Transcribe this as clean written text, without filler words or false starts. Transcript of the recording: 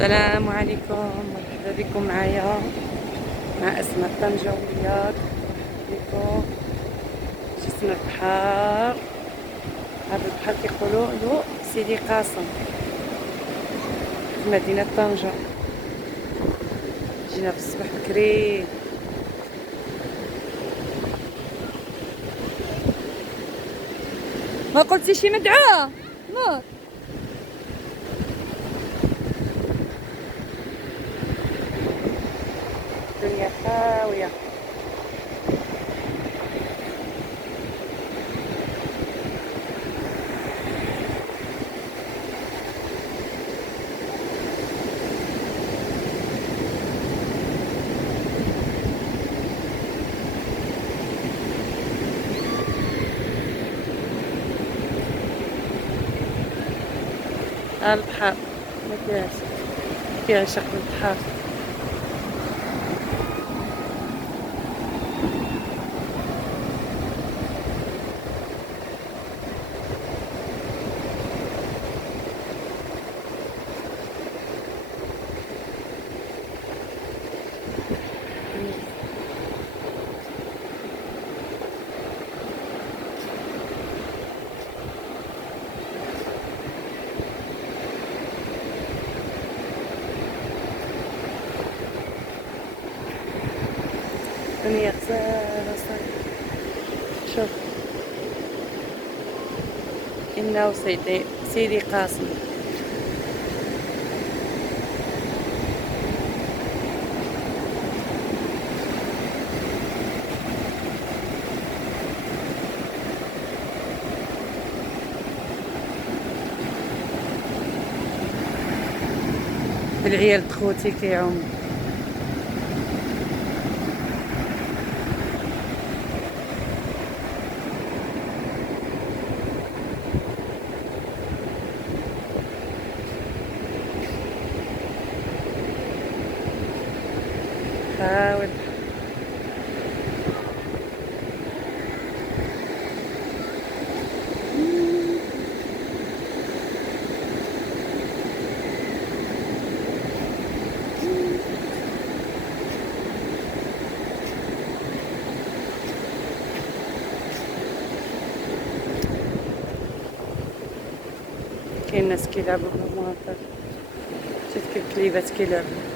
السلام عليكم، مرحبا بكم معايا مع أسماء الطنجاوية. بكم جسم البحر. هذا البحر كيقولوا له سيدي قاسم في مدينة طنجة. جينا في الصباح بكري. ما قلتي شي مدعوة نور؟ الدنيا خاوية. البحر ما كيعشق البحر. الدنيا غزالة صاحبي. شوف إنه سيدي قاسم. العيال خوتي كيعوموا. حاول كاين ناس كيلعبوا بالمواطر. شفت كيف الكليبات كيلعبوا.